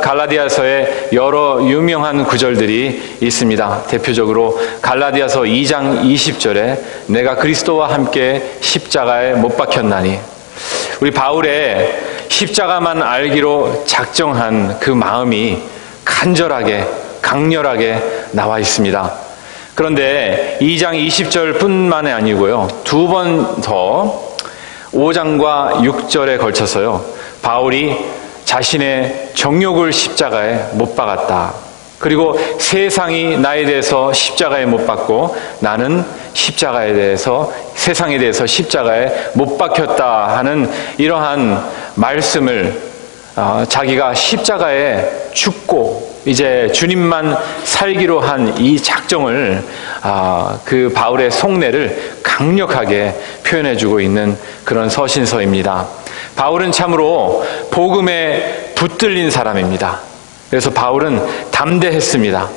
갈라디아서에 여러 유명한 구절들이 있습니다. 대표적으로 갈라디아서 2장 20절에 내가 그리스도와 함께 십자가에 못 박혔나니, 우리 바울의 십자가만 알기로 작정한 그 마음이 간절하게 강렬하게 나와 있습니다. 그런데 2장 20절 뿐만이 아니고요, 두 번 더 5장과 6절에 걸쳐서요, 바울이 자신의 정욕을 십자가에 못 박았다. 그리고 세상이 나에 대해서 십자가에 못 박고 나는 십자가에 대해서, 세상에 대해서 십자가에 못 박혔다 하는 이러한 말씀을, 자기가 십자가에 죽고 이제 주님만 살기로 한 이 작정을, 그 바울의 속내를 강력하게 표현해주고 있는 그런 서신서입니다. 바울은 참으로 복음에 붙들린 사람입니다. 그래서 바울은 담대했습니다.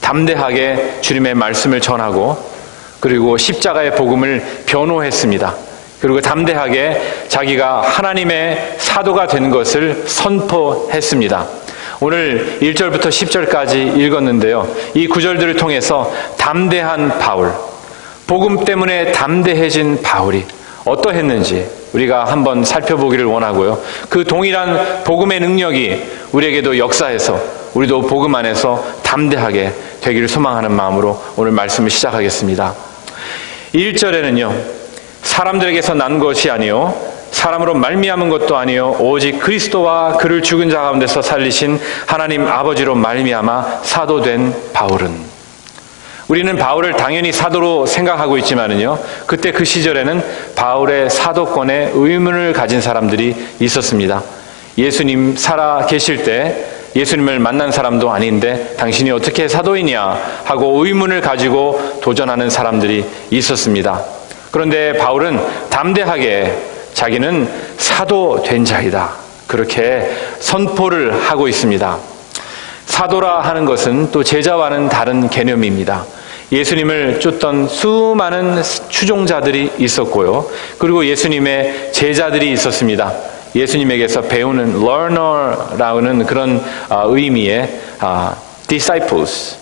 담대하게 주님의 말씀을 전하고, 그리고 십자가의 복음을 변호했습니다. 그리고 담대하게 자기가 하나님의 사도가 된 것을 선포했습니다. 오늘 1절부터 10절까지 읽었는데요, 이 구절들을 통해서 담대한 바울, 복음 때문에 담대해진 바울이 어떠했는지 우리가 한번 살펴보기를 원하고요, 그 동일한 복음의 능력이 우리에게도 역사해서 우리도 복음 안에서 담대하게 되기를 소망하는 마음으로 오늘 말씀을 시작하겠습니다. 1절에는요, 사람들에게서 난 것이 아니요 사람으로 말미암은 것도 아니요 오직 그리스도와 그를 죽은 자 가운데서 살리신 하나님 아버지로 말미암아 사도된 바울은, 우리는 바울을 당연히 사도로 생각하고 있지만은요, 그때 그 시절에는 바울의 사도권에 의문을 가진 사람들이 있었습니다. 예수님 살아 계실 때 예수님을 만난 사람도 아닌데 당신이 어떻게 사도이냐 하고 의문을 가지고 도전하는 사람들이 있었습니다. 그런데 바울은 담대하게 자기는 사도된 자이다, 그렇게 선포를 하고 있습니다. 사도라 하는 것은 또 제자와는 다른 개념입니다. 예수님을 쫓던 수많은 추종자들이 있었고요, 그리고 예수님의 제자들이 있었습니다. 예수님에게서 배우는 learner라는 그런 의미의 disciples,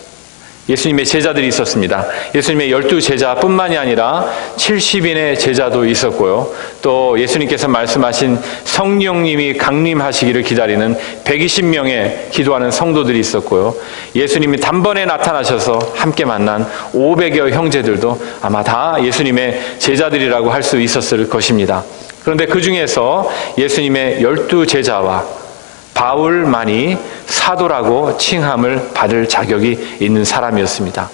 예수님의 제자들이 있었습니다. 예수님의 12제자뿐만이 아니라 70인의 제자도 있었고요, 또 예수님께서 말씀하신 성령님이 강림하시기를 기다리는 120명의 기도하는 성도들이 있었고요, 예수님이 단번에 나타나셔서 함께 만난 500여 형제들도 아마 다 예수님의 제자들이라고 할 수 있었을 것입니다. 그런데 그 중에서 예수님의 12제자와 바울만이 사도라고 칭함을 받을 자격이 있는 사람이었습니다.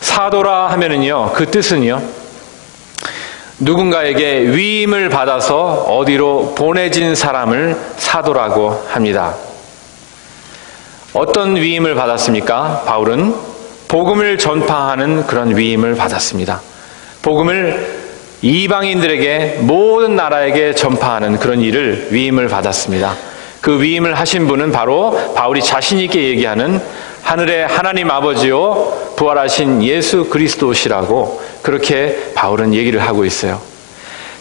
사도라 하면은요, 그 뜻은요, 누군가에게 위임을 받아서 어디로 보내진 사람을 사도라고 합니다. 어떤 위임을 받았습니까? 바울은 복음을 전파하는 그런 위임을 받았습니다. 복음을 이방인들에게, 모든 나라에게 전파하는 그런 일을 위임을 받았습니다. 그 위임을 하신 분은 바로 바울이 자신 있게 얘기하는 하늘의 하나님 아버지요 부활하신 예수 그리스도시라고, 그렇게 바울은 얘기를 하고 있어요.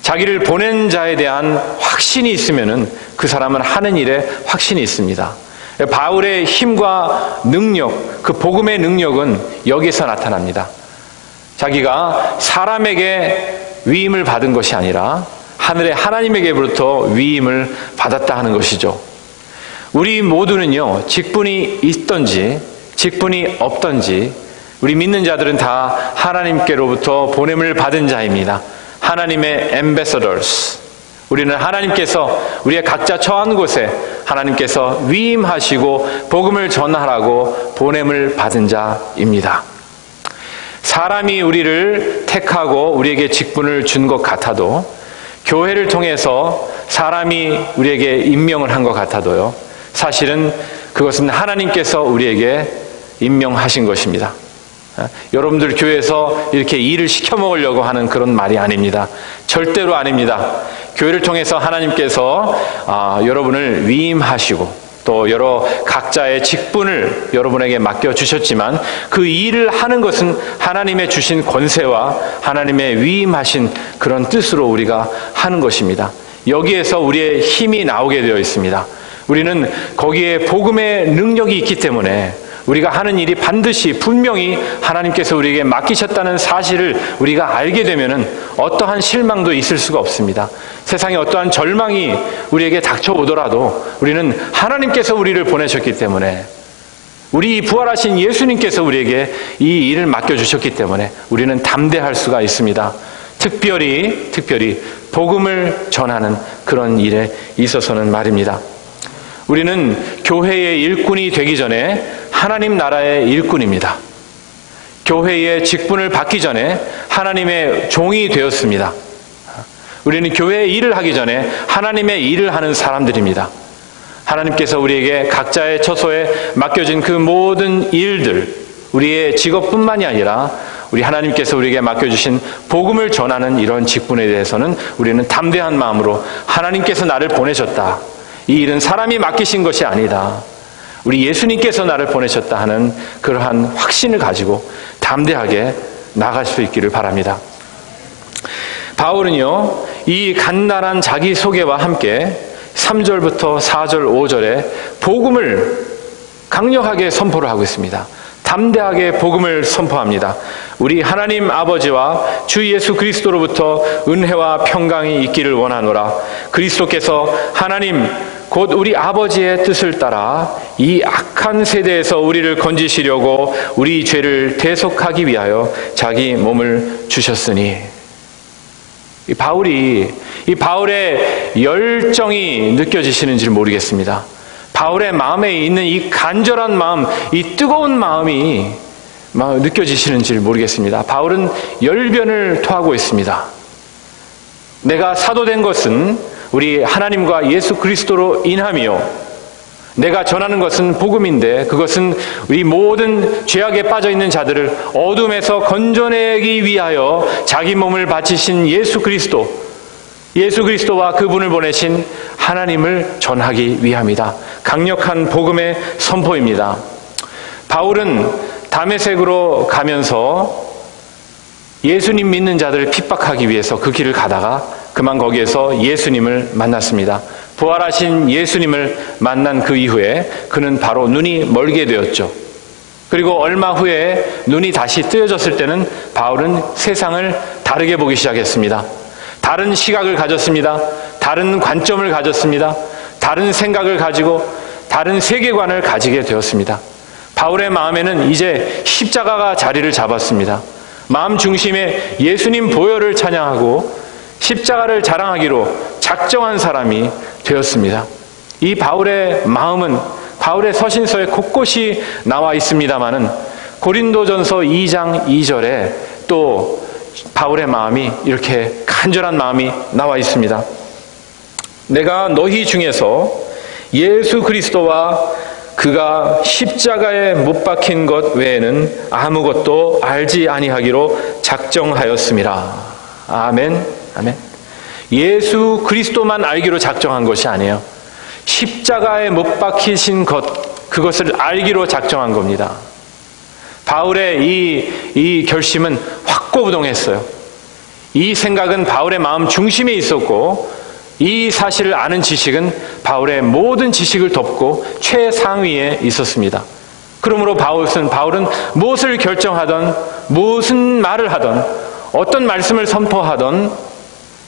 자기를 보낸 자에 대한 확신이 있으면은 그 사람은 하는 일에 확신이 있습니다. 바울의 힘과 능력, 그 복음의 능력은 여기서 나타납니다. 자기가 사람에게 위임을 받은 것이 아니라 하늘의 하나님에게부터 위임을 받았다 하는 것이죠. 우리 모두는요, 직분이 있든지 직분이 없든지 우리 믿는 자들은 다 하나님께로부터 보냄을 받은 자입니다. 하나님의 ambassadors. 우리는 하나님께서 우리의 각자 처한 곳에 하나님께서 위임하시고 복음을 전하라고 보냄을 받은 자입니다. 사람이 우리를 택하고 우리에게 직분을 준 것 같아도, 교회를 통해서 사람이 우리에게 임명을 한 것 같아도요, 사실은 그것은 하나님께서 우리에게 임명하신 것입니다. 여러분들 교회에서 이렇게 일을 시켜 먹으려고 하는 그런 말이 아닙니다. 절대로 아닙니다. 교회를 통해서 하나님께서 여러분을 위임하시고 또 여러 각자의 직분을 여러분에게 맡겨주셨지만 그 일을 하는 것은 하나님의 주신 권세와 하나님의 위임하신 그런 뜻으로 우리가 하는 것입니다. 여기에서 우리의 힘이 나오게 되어 있습니다. 우리는 거기에 복음의 능력이 있기 때문에 우리가 하는 일이 반드시 분명히 하나님께서 우리에게 맡기셨다는 사실을 우리가 알게 되면은 어떠한 실망도 있을 수가 없습니다. 세상에 어떠한 절망이 우리에게 닥쳐오더라도 우리는 하나님께서 우리를 보내셨기 때문에, 우리 부활하신 예수님께서 우리에게 이 일을 맡겨주셨기 때문에 우리는 담대할 수가 있습니다. 특별히 복음을 전하는 그런 일에 있어서는 말입니다. 우리는 교회의 일꾼이 되기 전에 하나님 나라의 일꾼입니다. 교회의 직분을 받기 전에 하나님의 종이 되었습니다. 우리는 교회의 일을 하기 전에 하나님의 일을 하는 사람들입니다. 하나님께서 우리에게 각자의 처소에 맡겨진 그 모든 일들, 우리의 직업뿐만이 아니라 우리 하나님께서 우리에게 맡겨주신 복음을 전하는 이런 직분에 대해서는 우리는 담대한 마음으로 하나님께서 나를 보내셨다, 이 일은 사람이 맡기신 것이 아니다, 우리 예수님께서 나를 보내셨다 하는 그러한 확신을 가지고 담대하게 나갈 수 있기를 바랍니다. 바울은요, 이 간단한 자기소개와 함께 3절부터 4절, 5절에 복음을 강력하게 선포를 하고 있습니다. 담대하게 복음을 선포합니다. 우리 하나님 아버지와 주 예수 그리스도로부터 은혜와 평강이 있기를 원하노라. 그리스도께서 하나님 곧 우리 아버지의 뜻을 따라 이 악한 세대에서 우리를 건지시려고 우리 죄를 대속하기 위하여 자기 몸을 주셨으니. 이 바울의 열정이 느껴지시는지 모르겠습니다. 바울의 마음에 있는 이 간절한 마음, 이 뜨거운 마음이 느껴지시는지 모르겠습니다. 바울은 열변을 토하고 있습니다. 내가 사도된 것은 우리 하나님과 예수 그리스도로 인함이요, 내가 전하는 것은 복음인데 그것은 우리 모든 죄악에 빠져있는 자들을 어둠에서 건져내기 위하여 자기 몸을 바치신 예수 그리스도와 그분을 보내신 하나님을 전하기 위함이다. 강력한 복음의 선포입니다. 바울은 다메섹으로 가면서 예수님 믿는 자들을 핍박하기 위해서 그 길을 가다가 그만 거기에서 예수님을 만났습니다. 부활하신 예수님을 만난 그 이후에 그는 바로 눈이 멀게 되었죠. 그리고 얼마 후에 눈이 다시 뜨여졌을 때는 바울은 세상을 다르게 보기 시작했습니다. 다른 시각을 가졌습니다. 다른 관점을 가졌습니다. 다른 생각을 가지고 다른 세계관을 가지게 되었습니다. 바울의 마음에는 이제 십자가가 자리를 잡았습니다. 마음 중심에 예수님 보혈을 찬양하고 십자가를 자랑하기로 작정한 사람이 되었습니다. 이 바울의 마음은 바울의 서신서에 곳곳이 나와 있습니다마는 고린도전서 2장 2절에 또 바울의 마음이 이렇게 간절한 마음이 나와 있습니다. 내가 너희 중에서 예수 그리스도와 그가 십자가에 못 박힌 것 외에는 아무것도 알지 아니하기로 작정하였음이라. 아멘. 아멘. 예수 그리스도만 알기로 작정한 것이 아니에요. 십자가에 못 박히신 것, 그것을 알기로 작정한 겁니다. 바울의 이 결심은 확고부동했어요. 이 생각은 바울의 마음 중심에 있었고 이 사실을 아는 지식은 바울의 모든 지식을 덮고 최상위에 있었습니다. 그러므로 바울은 무엇을 결정하던, 무슨 말을 하던, 어떤 말씀을 선포하던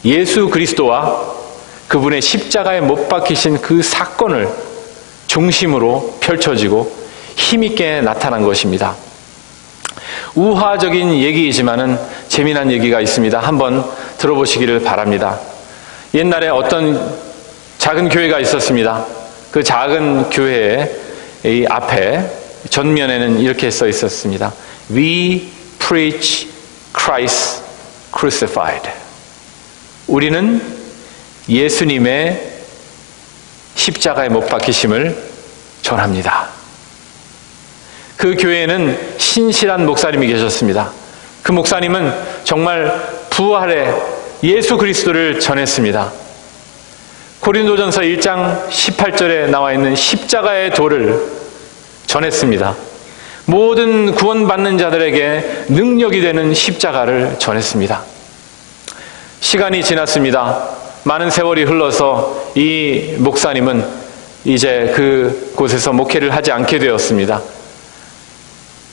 예수 그리스도와 그분의 십자가에 못 박히신 그 사건을 중심으로 펼쳐지고 힘있게 나타난 것입니다. 우화적인 얘기이지만은 재미난 얘기가 있습니다. 한번 들어보시기를 바랍니다. 옛날에 어떤 작은 교회가 있었습니다. 그 작은 교회의 이 앞에 전면에는 이렇게 써 있었습니다. We preach Christ crucified. 우리는 예수님의 십자가에 못 박히심을 전합니다. 그 교회에는 신실한 목사님이 계셨습니다. 그 목사님은 정말 부활의 예수 그리스도를 전했습니다. 고린도전서 1장 18절에 나와 있는 십자가의 도를 전했습니다. 모든 구원받는 자들에게 능력이 되는 십자가를 전했습니다. 시간이 지났습니다. 많은 세월이 흘러서 이 목사님은 이제 그곳에서 목회를 하지 않게 되었습니다.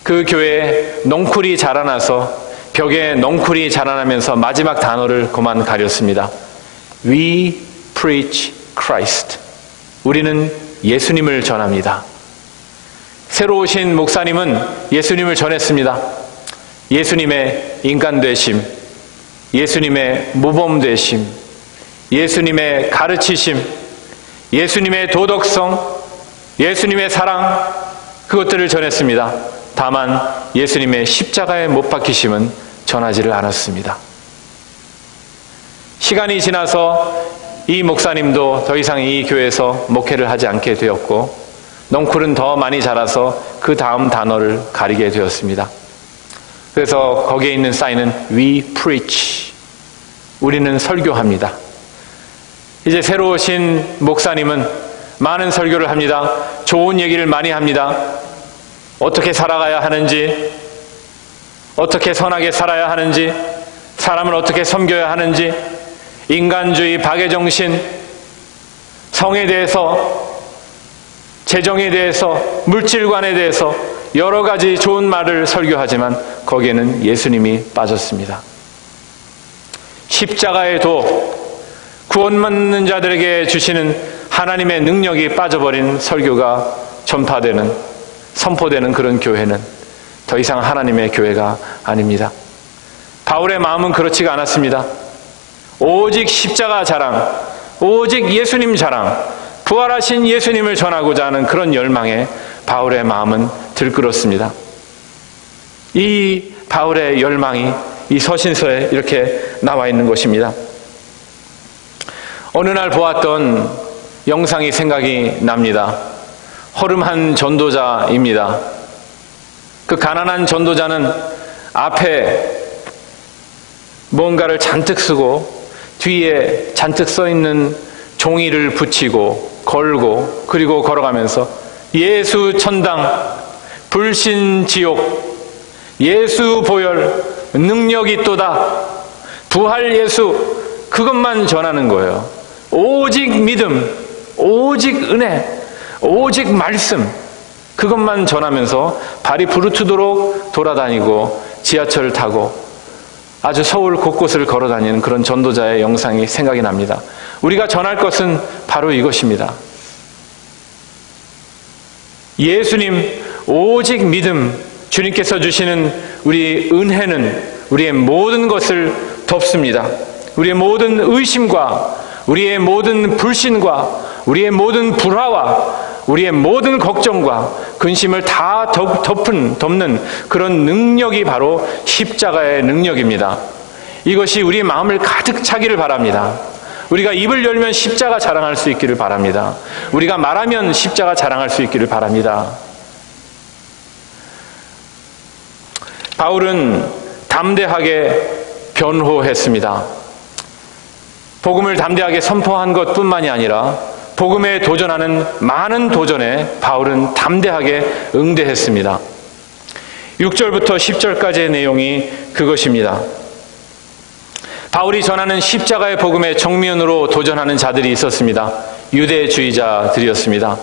그 교회에 넝쿨이 자라나서 벽에 넝쿨이 자라나면서 마지막 단어를 그만 가렸습니다. We preach Christ. 우리는 예수님을 전합니다. 새로 오신 목사님은 예수님을 전했습니다. 예수님의 인간되심, 예수님의 모범되심, 예수님의 가르치심, 예수님의 도덕성, 예수님의 사랑, 그것들을 전했습니다. 다만 예수님의 십자가에 못 박히심은 전하지를 않았습니다. 시간이 지나서 이 목사님도 더 이상 이 교회에서 목회를 하지 않게 되었고, 넝쿨은 더 많이 자라서 그 다음 단어를 가리게 되었습니다. 그래서 거기에 있는 사인은 We preach. 우리는 설교합니다. 이제 새로 오신 목사님은 많은 설교를 합니다. 좋은 얘기를 많이 합니다. 어떻게 살아가야 하는지, 어떻게 선하게 살아야 하는지, 사람을 어떻게 섬겨야 하는지, 인간주의, 박애정신, 성에 대해서, 재정에 대해서, 물질관에 대해서 여러 가지 좋은 말을 설교하지만 거기에는 예수님이 빠졌습니다. 십자가의 도, 구원받는 자들에게 주시는 하나님의 능력이 빠져버린 설교가 전파되는, 선포되는 그런 교회는 더 이상 하나님의 교회가 아닙니다. 바울의 마음은 그렇지가 않았습니다. 오직 십자가 자랑, 오직 예수님 자랑, 부활하신 예수님을 전하고자 하는 그런 열망에 바울의 마음은 들끓었습니다. 이 바울의 열망이 이 서신서에 이렇게 나와 있는 것입니다. 어느 날 보았던 영상이 생각이 납니다. 허름한 전도자입니다. 그 가난한 전도자는 앞에 뭔가를 잔뜩 쓰고 뒤에 잔뜩 써있는 종이를 붙이고 걸고 그리고 걸어가면서 예수 천당, 불신 지옥, 예수 보혈, 능력이 있도다, 부활 예수, 그것만 전하는 거예요. 오직 믿음, 오직 은혜, 오직 말씀, 그것만 전하면서 발이 부르트도록 돌아다니고 지하철을 타고 아주 서울 곳곳을 걸어다니는 그런 전도자의 영상이 생각이 납니다. 우리가 전할 것은 바로 이것입니다. 예수님, 오직 믿음, 주님께서 주시는 우리 은혜는 우리의 모든 것을 덮습니다. 우리의 모든 의심과 우리의 모든 불신과 우리의 모든 불화와 우리의 모든 걱정과 근심을 다 덮는 그런 능력이 바로 십자가의 능력입니다. 이것이 우리의 마음을 가득 차기를 바랍니다. 우리가 입을 열면 십자가 자랑할 수 있기를 바랍니다. 우리가 말하면 십자가 자랑할 수 있기를 바랍니다. 바울은 담대하게 변호했습니다. 복음을 담대하게 선포한 것뿐만이 아니라 복음에 도전하는 많은 도전에 바울은 담대하게 응대했습니다. 6절부터 10절까지의 내용이 그것입니다. 바울이 전하는 십자가의 복음의 정면으로 도전하는 자들이 있었습니다. 유대주의자들이었습니다.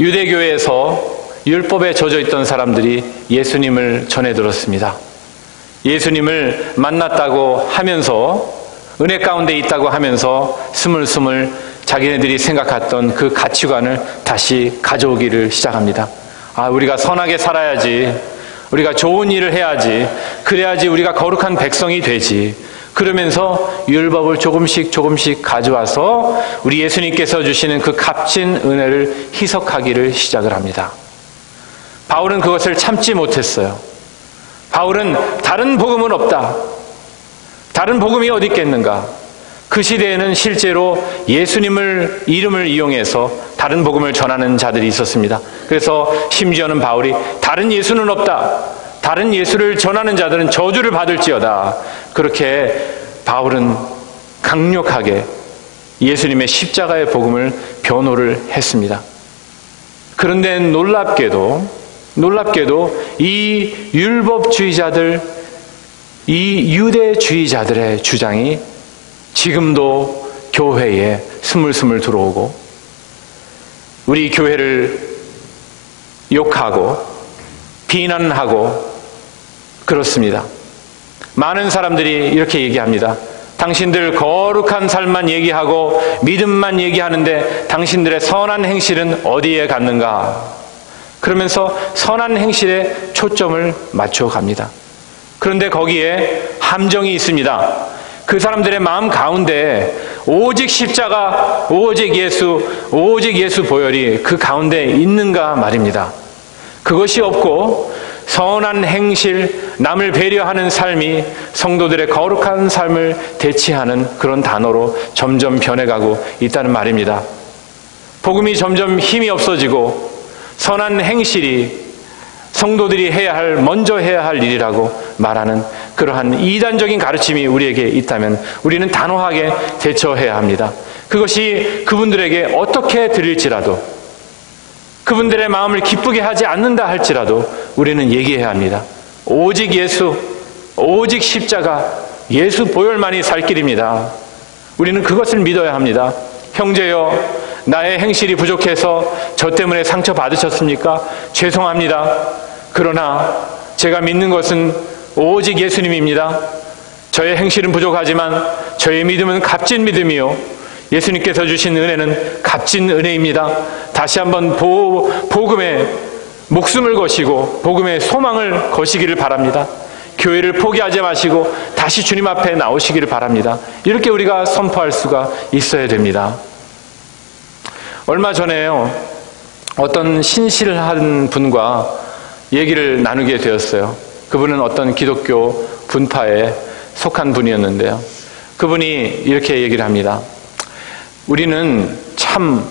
유대교회에서 율법에 젖어있던 사람들이 예수님을 전해 들었습니다. 예수님을 만났다고 하면서 은혜 가운데 있다고 하면서 스물스물 자기네들이 생각했던 그 가치관을 다시 가져오기를 시작합니다. 우리가 선하게 살아야지, 우리가 좋은 일을 해야지, 그래야지 우리가 거룩한 백성이 되지. 그러면서 율법을 조금씩 가져와서 우리 예수님께서 주시는 그 값진 은혜를 희석하기를 시작을 합니다. 바울은 그것을 참지 못했어요. 바울은 다른 복음은 없다. 다른 복음이 어디 있겠는가? 그 시대에는 실제로 예수님을 이름을 이용해서 다른 복음을 전하는 자들이 있었습니다. 그래서 심지어는 바울이 다른 예수는 없다. 다른 예수를 전하는 자들은 저주를 받을지어다. 그렇게 바울은 강력하게 예수님의 십자가의 복음을 변호를 했습니다. 그런데 놀랍게도 이 율법주의자들, 이 유대주의자들의 주장이 지금도 교회에 스물스물 들어오고 우리 교회를 욕하고 비난하고 그렇습니다. 많은 사람들이 이렇게 얘기합니다. 당신들 거룩한 삶만 얘기하고 믿음만 얘기하는데 당신들의 선한 행실은 어디에 갔는가? 그러면서 선한 행실에 초점을 맞춰 갑니다. 그런데 거기에 함정이 있습니다. 그 사람들의 마음 가운데 오직 십자가, 오직 예수 보혈이 그 가운데 있는가 말입니다. 그것이 없고 선한 행실, 남을 배려하는 삶이 성도들의 거룩한 삶을 대치하는 그런 단어로 점점 변해가고 있다는 말입니다. 복음이 점점 힘이 없어지고 선한 행실이 성도들이 먼저 해야 할 일이라고 말하는 그러한 이단적인 가르침이 우리에게 있다면 우리는 단호하게 대처해야 합니다. 그것이 그분들에게 어떻게 들릴지라도, 그분들의 마음을 기쁘게 하지 않는다 할지라도 우리는 얘기해야 합니다. 오직 예수, 오직 십자가, 예수 보혈만이 살 길입니다. 우리는 그것을 믿어야 합니다. 형제여, 나의 행실이 부족해서 저 때문에 상처받으셨습니까? 죄송합니다. 그러나 제가 믿는 것은 오직 예수님입니다. 저의 행실은 부족하지만 저의 믿음은 값진 믿음이요, 예수님께서 주신 은혜는 값진 은혜입니다. 다시 한번 복음에 목숨을 거시고 복음의 소망을 거시기를 바랍니다. 교회를 포기하지 마시고 다시 주님 앞에 나오시기를 바랍니다. 이렇게 우리가 선포할 수가 있어야 됩니다. 얼마 전에요, 어떤 신실한 분과 얘기를 나누게 되었어요. 그분은 어떤 기독교 분파에 속한 분이었는데요. 그분이 이렇게 얘기를 합니다. 우리는 참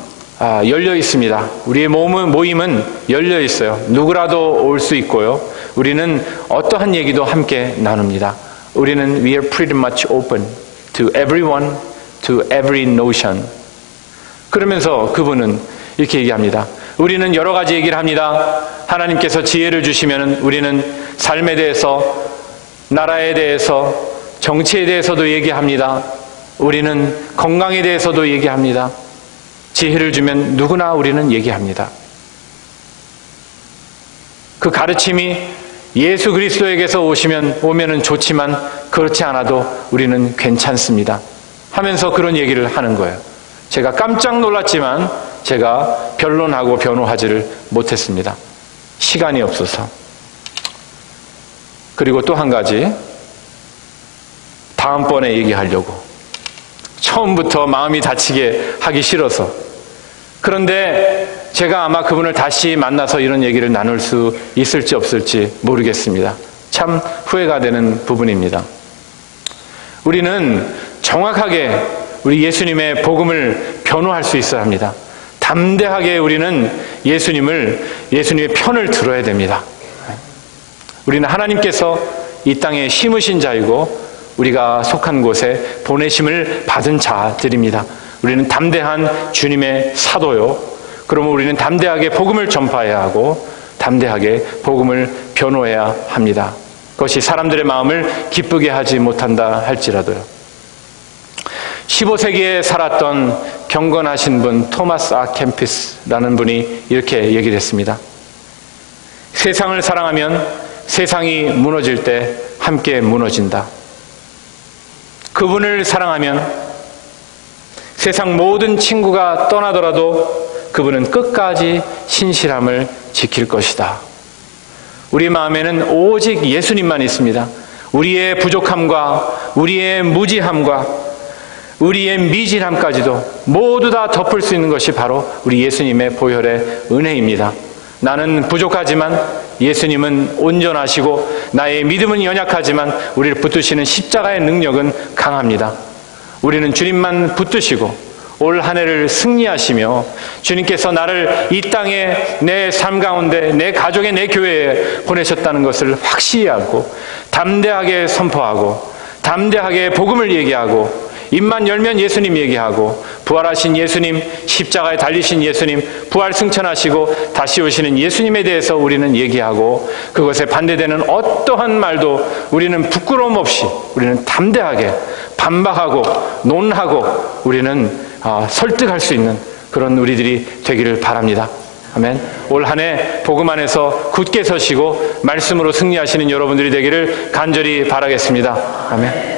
열려 있습니다. 우리의 모임은 열려 있어요. 누구라도 올 수 있고요. 우리는 어떠한 얘기도 함께 나눕니다. 우리는 we are pretty much open to everyone, to every notion. 그러면서 그분은 이렇게 얘기합니다. 우리는 여러 가지 얘기를 합니다. 하나님께서 지혜를 주시면 우리는 삶에 대해서, 나라에 대해서, 정치에 대해서도 얘기합니다. 우리는 건강에 대해서도 얘기합니다. 지혜를 주면 누구나 우리는 얘기합니다. 그 가르침이 예수 그리스도에게서 오면은 좋지만 그렇지 않아도 우리는 괜찮습니다. 하면서 그런 얘기를 하는 거예요. 제가 깜짝 놀랐지만 제가 변론하고 변호하지를 못했습니다. 시간이 없어서. 그리고 또 한 가지, 다음번에 얘기하려고. 처음부터 마음이 다치게 하기 싫어서. 그런데 제가 아마 그분을 다시 만나서 이런 얘기를 나눌 수 있을지 없을지 모르겠습니다. 참 후회가 되는 부분입니다. 우리는 정확하게 우리 예수님의 복음을 변호할 수 있어야 합니다. 담대하게 우리는 예수님의 편을 들어야 됩니다. 우리는 하나님께서 이 땅에 심으신 자이고 우리가 속한 곳에 보내심을 받은 자들입니다. 우리는 담대한 주님의 사도요. 그러면 우리는 담대하게 복음을 전파해야 하고 담대하게 복음을 변호해야 합니다. 그것이 사람들의 마음을 기쁘게 하지 못한다 할지라도요. 15세기에 살았던 경건하신 분 토마스 아 캠피스라는 분이 이렇게 얘기를 했습니다. 세상을 사랑하면 세상이 무너질 때 함께 무너진다. 그분을 사랑하면 세상 모든 친구가 떠나더라도 그분은 끝까지 신실함을 지킬 것이다. 우리 마음에는 오직 예수님만 있습니다. 우리의 부족함과 우리의 무지함과 우리의 미진함까지도 모두 다 덮을 수 있는 것이 바로 우리 예수님의 보혈의 은혜입니다. 나는 부족하지만 예수님은 온전하시고 나의 믿음은 연약하지만 우리를 붙드시는 십자가의 능력은 강합니다. 우리는 주님만 붙드시고 올 한 해를 승리하시며 주님께서 나를 이 땅에 내 삶 가운데 내 가족의 내 교회에 보내셨다는 것을 확실히 알고 담대하게 선포하고 담대하게 복음을 얘기하고 입만 열면 예수님 얘기하고 부활하신 예수님, 십자가에 달리신 예수님, 부활 승천하시고 다시 오시는 예수님에 대해서 우리는 얘기하고 그것에 반대되는 어떠한 말도 우리는 부끄러움 없이 우리는 담대하게 반박하고 논하고 우리는 설득할 수 있는 그런 우리들이 되기를 바랍니다. 아멘. 올 한 해 복음 안에서 굳게 서시고 말씀으로 승리하시는 여러분들이 되기를 간절히 바라겠습니다. 아멘.